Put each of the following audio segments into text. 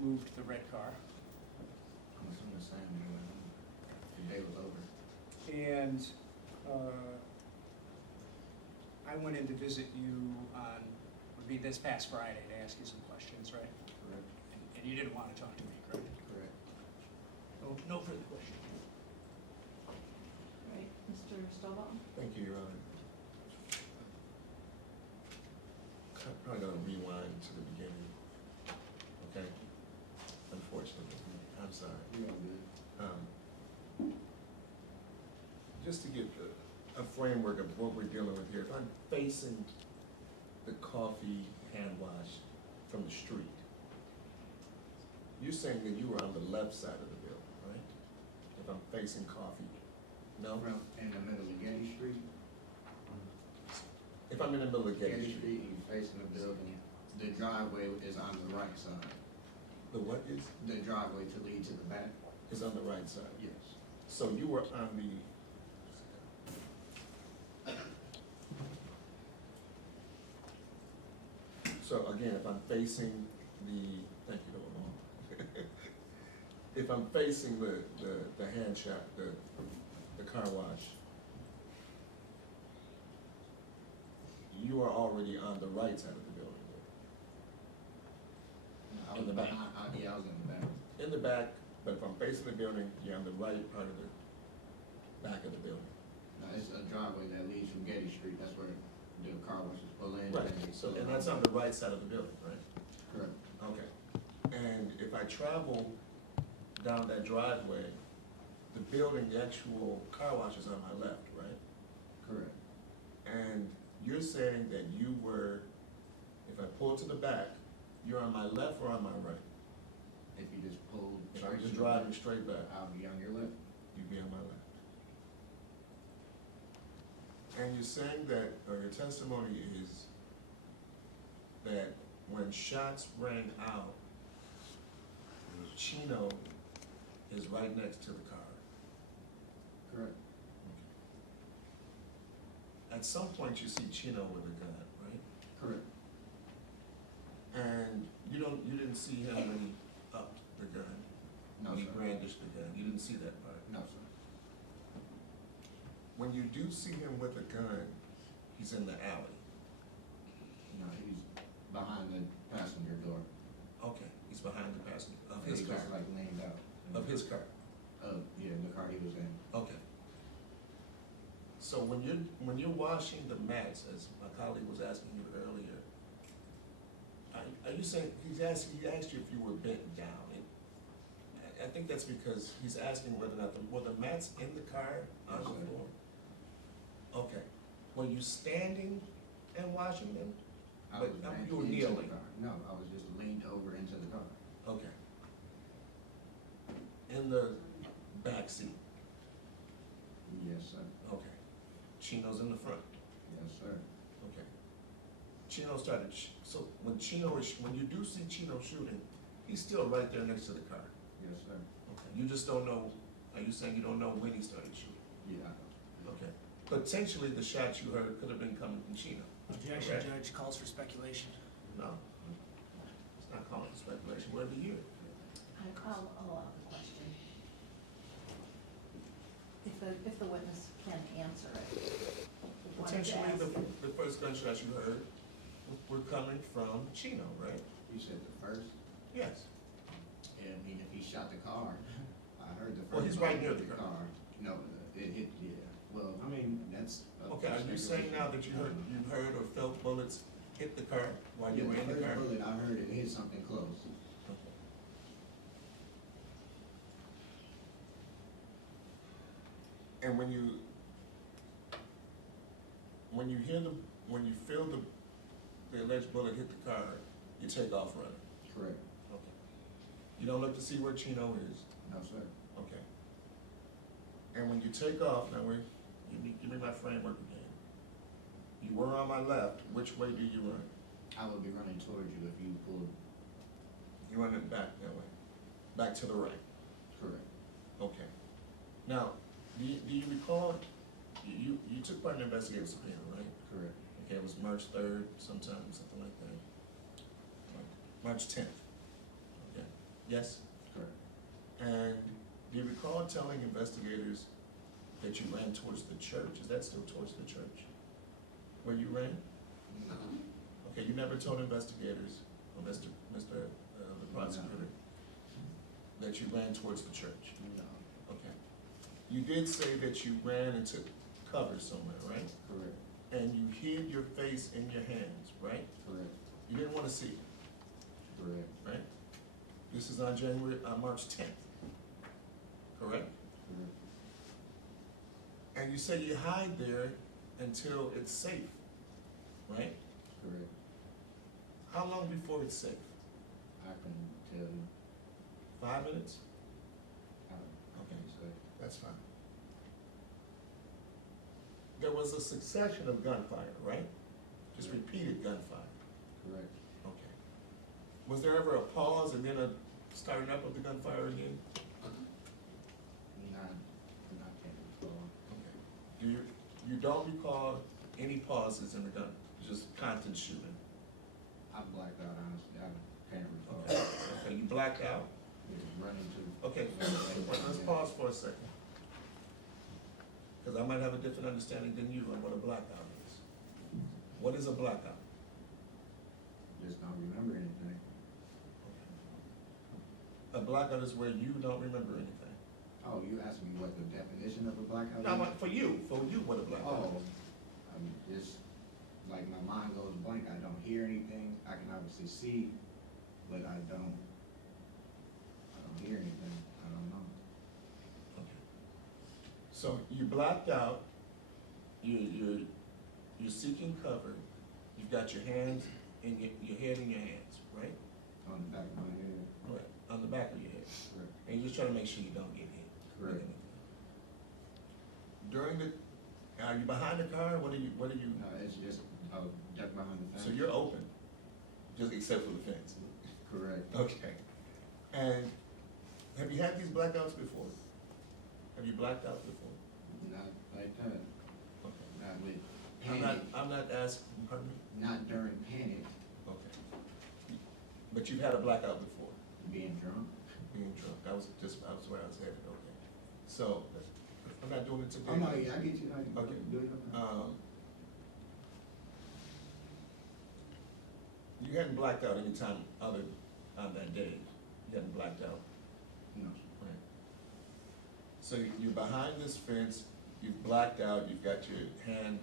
moved the red car. I'm assuming the same day. The day was over. And I went in to visit you on, would be this past Friday to ask you some questions, right? Correct. And you didn't want to talk to me, correct? Correct. No further questions. Right, Mr. Stovall? Thank you, Your Honor. Probably gonna rewind to the beginning, okay? Unfortunately, I'm sorry. You all good? Just to give a framework of what we're dealing with here, if I'm facing the coffee hand wash from the street, you're saying that you were on the left side of the building, right? If I'm facing coffee, no? From in the middle of Getty Street. If I'm in the middle of Getty Street, and you're facing the building, the driveway is on the right side. the what is, The driveway to lead to the back? is on the right side? Yes. So you were on the, so again, if I'm facing the, thank you, Norman. If I'm facing the hand shop, the car wash, you are already on the right side of the building. I In the back. Yeah, I was in the back. In the back, but if I'm facing the building, you're on the right part of the back of the building. No, it's a driveway that leads from Getty Street. That's where the car washes pull in. Right, they so, pull and out. that's on the right side of the building, right? Correct. Okay. And if I travel down that driveway, the building, the actual car wash is on my left, right? Correct. And you're saying that you were, if I pull to the back, you're on my left or on my right? If you just pull. If I'm just driving straight back, I'll be on your left. you'd be on my left. And you're saying that, or your testimony is that when shots rang out, Chino is right next to the car. Correct. At some point, you see Chino with a gun, right? Correct. And you didn't see him when he upped the gun. No, When he sir. brandished the gun. You didn't see that part. No, sir. When you do see him with a gun, he's in the alley. No, he's behind the passenger door. Okay, he's behind the passenger of his He car. just like leaned out. Of his car. Yeah, the car he was in. Okay. So when you're washing the mats, as my colleague was asking you earlier, are you saying he asked you if you were bent down? I think that's because he's asking whether or not were the mats in the car on the Yes, sir. floor? Okay. Were you standing and washing them? I But was you back were into the kneeling. car. No, I was just leaned over into the car. Okay. In the back seat? Yes, sir. Okay. Chino's in the front? Yes, sir. Okay. Chino started, so when you do see Chino shooting, he's still right there next to the car? Yes, sir. Okay. You just don't know, are you saying you don't know when he started shooting? Yeah. Okay. Potentially, the shots you heard could have been coming from Chino? Objection, Correct. Judge, calls for speculation. No. It's not calling for speculation. Where do you hear it? I'll allow the question. If the witness can answer it. We wanted to Potentially, ask- the first gunshots you heard were coming from Chino, right? You said the first? Yes. Yeah, I mean, if he shot the car, I heard the first. Well, he's right one near hit the car. No, it hit, yeah. Well, I mean, that's. up Okay, to are you saying speculation. now that you heard or felt bullets hit the car while you Yeah, were the in the first car? bullet, I heard it hit something close. Okay. And when you feel the alleged bullet hit the car, you take off running? Correct. Okay. You don't look to see where Chino is? No, sir. Okay. And when you take off, now give me my framework again. You were on my left, which way do you run? I would be running towards you if you pulled. You run it back that way, back to the right. Correct. Okay. Now, do you recall, you took part in the investigative subpoena, right? Correct. Okay, it was March 3rd, sometime, something like that. March 10th. Okay. Yes? Correct. And do you recall telling investigators that you ran towards the church? Is that still towards the church? Where you ran? No. Okay, you never told investigators, or the prosecutor, that you ran towards the church? No. Okay. You did say that you ran and took cover somewhere, right? Correct. And you hid your face in your hands, right? Correct. You didn't want to see it, Correct. right? This is on March 10th, correct? Correct. And you say you hide there until it's safe, right? Correct. How long before it's safe? I can tell you. 5 minutes? I Okay. can't say. That's fine. There was a succession of gunfire, right? Just repeated gunfire. Correct. Okay. Was there ever a pause and then a starting up of the gunfire again? Not can't recall. Okay. You don't recall any pauses in the gun, just constant shooting? I blacked out, honestly. I can't recall. Okay, okay, you blacked out? It was running to. Okay, let's pause for a second. Because I might have a different understanding than you on what a blackout is. What is a blackout? Just don't remember anything. A blackout is where you don't remember anything. Oh, you asked me what the definition of a blackout is? No, for you, what a blackout Oh, is. just like my mind goes blank. I don't hear anything. I can obviously see, but I don't hear anything. I don't know. Okay. So you blacked out, you're seeking cover, you've got your hands in your head in your hands, right? On the back of my head. Right, on the back of your head. Correct. And you're just trying to make sure you don't get hit. Correct. Are you behind the car? What are you? No, it's just duck behind the fence. So you're open, just except for the fence. Correct. Okay. And have you had these blackouts before? Have you blacked out before? Not like that. Okay. Not with panic. I'm not asking, pardon me? Not during panic. Okay. But you've had a blackout before, Being drunk. being drunk. That was where I was headed, okay. So, I'm not doing it today. Oh, no, yeah, I get you. Okay. Do it. You hadn't blacked out any time other on that day. You hadn't blacked out. No. Right. So you're behind this fence, you've blacked out, you've got your hand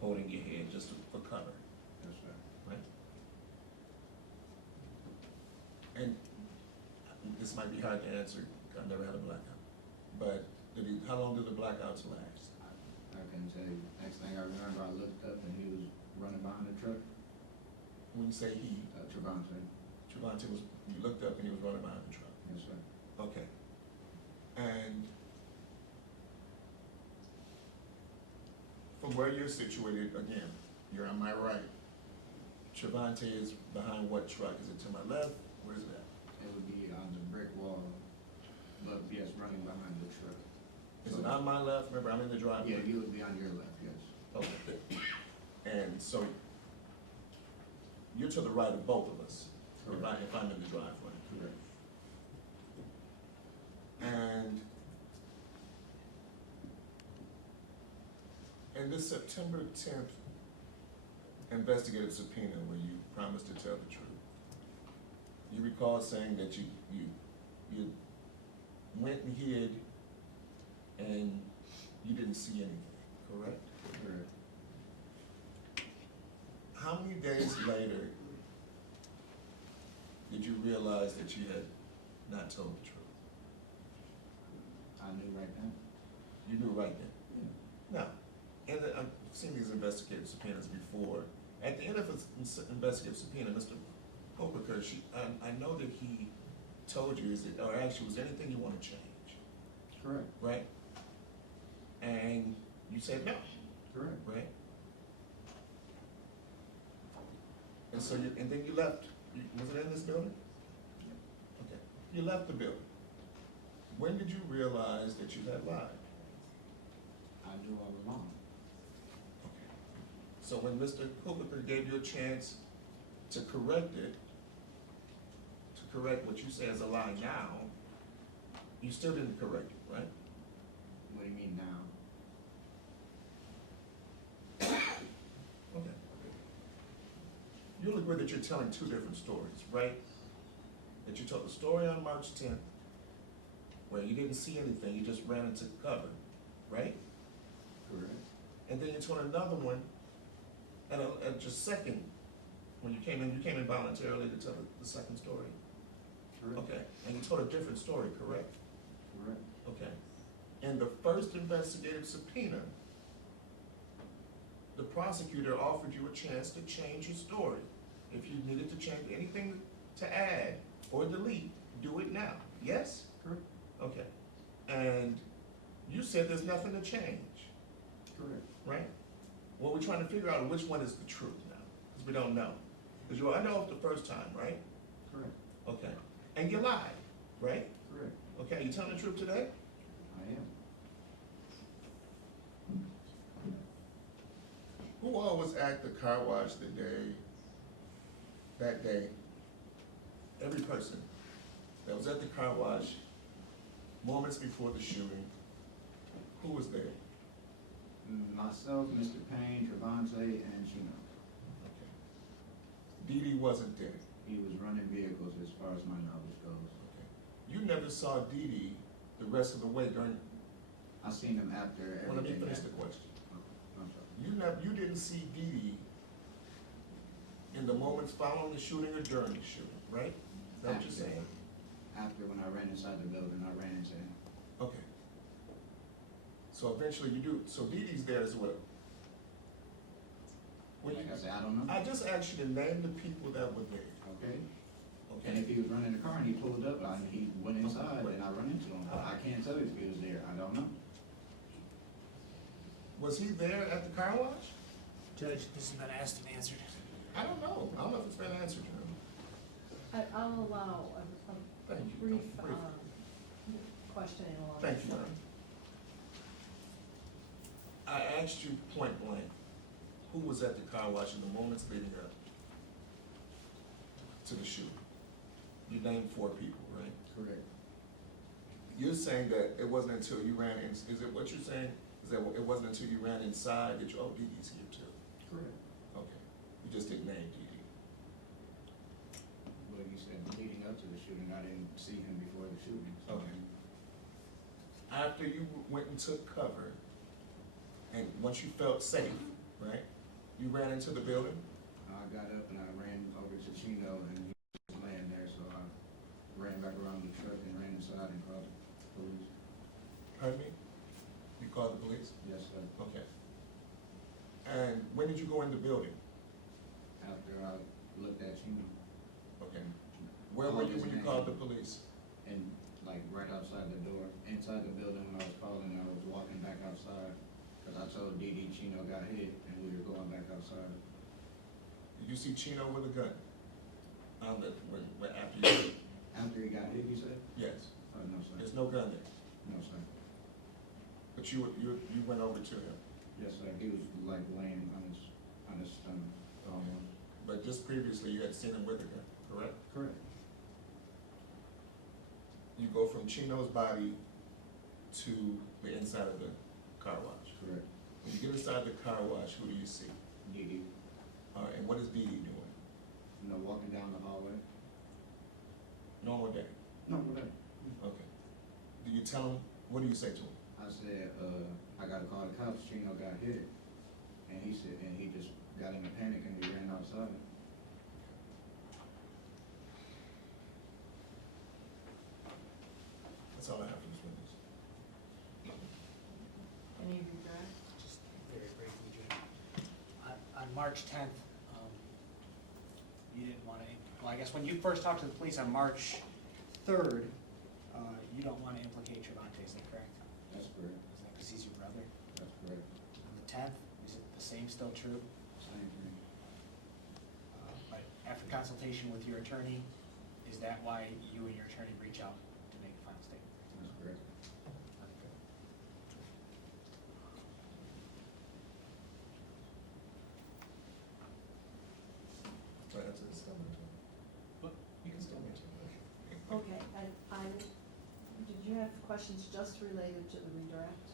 holding your head just for cover, That's right. right? And this might be hard to answer, I've never had a blackout, but how long do the blackouts last? I can tell you. Next thing I remember, I looked up and he was running behind the truck. When you say he, Trevante. you looked up and he was running behind the truck. Yes, sir. Okay. And from where you're situated, again, you're on my right. Trevante is behind what truck? Is it to my left? Where's that? It would be on the brick wall, but yes, running behind the truck. Is it on my left? Remember, I'm in the driveway. Yeah, you would be on your left, yes. Okay. And so you're to the right of both of us, if I'm in the driveway. Correct. And in this September 10th investigative subpoena where you promised to tell the truth, you recall saying that you went and hid and you didn't see anything, correct? Correct. How many days later did you realize that you had not told the truth? I knew right then. You knew right then. Yeah. Now, and I've seen these investigative subpoenas before. At the end of an investigative subpoena, Mr. Hopaker, I know that he told you, or actually, was there anything you want to change? Correct. Right? And you said no, Correct. right? And so and then you left. Was it in this building? Okay. You left the building. When did you realize that you had lied? I knew all along. Okay. So when Mr. Hopaker gave you a chance to correct it, correct what you say is a lie now, you still didn't correct it, right? What do you mean now? Okay. You'll agree that you're telling two different stories, right? That you told the story on March 10th, where you didn't see anything, you just ran into cover, right? Correct. And then you told another one at just second, when you came in voluntarily to tell the second story. Correct. Okay, and you told a different story, correct? Correct. Okay. In the first investigative subpoena, the prosecutor offered you a chance to change your story. If you needed to change anything to add or delete, do it now. Yes? Correct. Okay. And you said there's nothing to change, Correct. right? Well, we're trying to figure out which one is the truth now, because we don't know. Because you were under oath the first time, right? Correct. Okay. And you lied, right? Correct. Okay, you telling the truth today? I am. Who all was at the car wash that day? Every person that was at the car wash moments before the shooting, who was there? Myself, Mr. Payne, Trevante, and Chino. Okay. Dee Dee wasn't there. He was running vehicles as far as my knowledge goes. Okay. You never saw Dee Dee the rest of the way during, I seen him after well, let me everything. finish the happened. question. Okay, I'm sorry. You didn't see Dee Dee in the moments following the shooting or during the shooting, right? Is that what you're After. saying? After, when I ran inside the building, I ran into him. Okay. So eventually you do, so Dee Dee's there as well. When Like you- I said, I don't know. I just asked you to name the people that were there, Okay? And okay? if he was running the car and he pulled up, he went inside and I run into him. I can't tell you if he was there. I don't know. Was he there at the car wash? Judge, this has been asked and answered. I don't know. I don't know if it's been answered, you know. I'll allow a Thank you. brief, Brief. questioning along. Thank this you, line. ma'am. I asked you point blank, who was at the car wash in the moments leading up to the shooting? You named 4 people, right? Correct. You're saying that it wasn't until you ran in, is it what you're saying? Is that it wasn't until you ran inside that you, oh, Dee Dee's here too? Correct. Okay. You just didn't name Dee Dee. Well, you said leading up to the shooting, I didn't see him before the shooting. So Okay. After you went and took cover, and once you felt safe, right, you ran into the building? I got up and I ran over to Chino and he was laying there, so I ran back around the truck and ran inside and called the police. Pardon me? You called the police? Yes, sir. Okay. And when did you go in the building? After I looked at Chino Okay. Where were you when you called the police? and like right outside the door, inside the building when I was calling, I was walking back outside. Cause I told Dee Dee Chino got hit and we were going back outside. Did you see Chino with a gun? When after you, After he got hit, you said? yes, No, sir. there's no gun there, No, sir. but you went over to him. Yes, sir. He was like laying on his stomach almost. But just previously, you had seen him with a gun, correct? Correct. You go from Chino's body to the inside of the car wash. Correct. When you get inside the car wash, who do you see? Dee Dee. All right, and what is Dee Dee doing? You know, walking down the hallway. Normal day. No, whatever. Okay. Do you tell him, what do you say to him? I said, I gotta call the cops, Chino got hit. And he said, and he just got in a panic and he ran outside. That's all I have for this witness. Any regret? Just very briefly, Judge. On March 10th, you didn't want to, well, I guess when you first talked to the police on March 3rd, you don't want to implicate Trevante, is that correct? That's correct. Is that because he's your brother? That's correct. On the 10th, is it the same still true? Same thing. But after consultation with your attorney, is that why you and your attorney reach out to make a final statement? That's correct. Right, that's it. Still mention. What? You can still mention. Did you have questions just related to the redirect?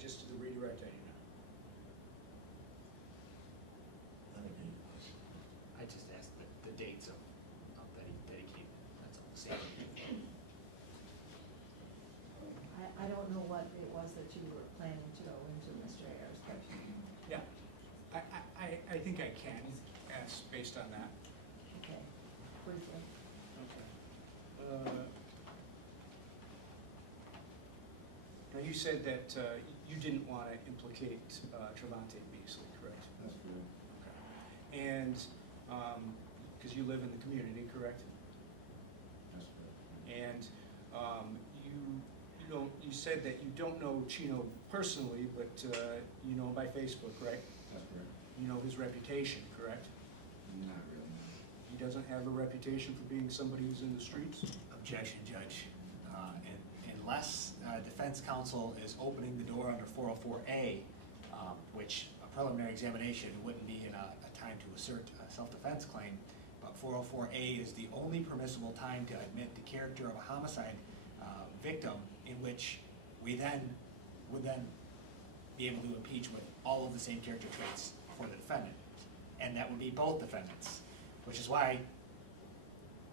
Just to the redirect, I do not. I don't need a question. I just asked the dates of that he came, that's all, same. I don't know what it was that you were planning to go into, Mr. Ayers, but, Yeah, I think I can, as based on that. okay, briefly. Okay. Now, you said that you didn't want to implicate Trevante Beasley, correct? That's correct. Okay. And, because you live in the community, correct? That's correct. And you said that you don't know Chino personally, but you know him by Facebook, right? That's correct. You know his reputation, correct? Not really. He doesn't have a reputation for being somebody who's in the streets? Objection, Judge. Unless defense counsel is opening the door under 404A, which a preliminary examination wouldn't be in a time to assert a self-defense claim, but 404A is the only permissible time to admit the character of a homicide victim, in which we would then be able to impeach with all of the same character traits for the defendant. And that would be both defendants, which is why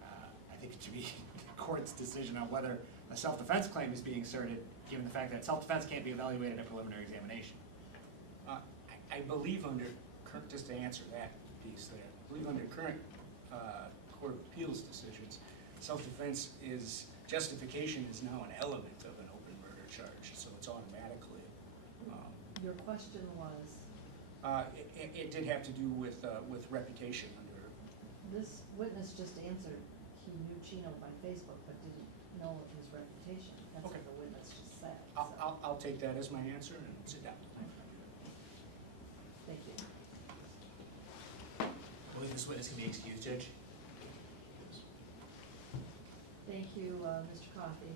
I think it should be the court's decision on whether a self-defense claim is being asserted, given the fact that self-defense can't be evaluated at preliminary examination. I believe under, just to answer that piece there, I believe under current Court of Appeals decisions, self-defense justification is now an element of an open murder charge, so it's automatically. Your question was, It did have to do with reputation under. this witness just answered he knew Chino by Facebook, but didn't know of his reputation. That's Okay. what the witness just said. so, I'll take that as my answer and sit down. Thank you. I believe this witness can be excused, Judge. Thank you, Mr. Coffey.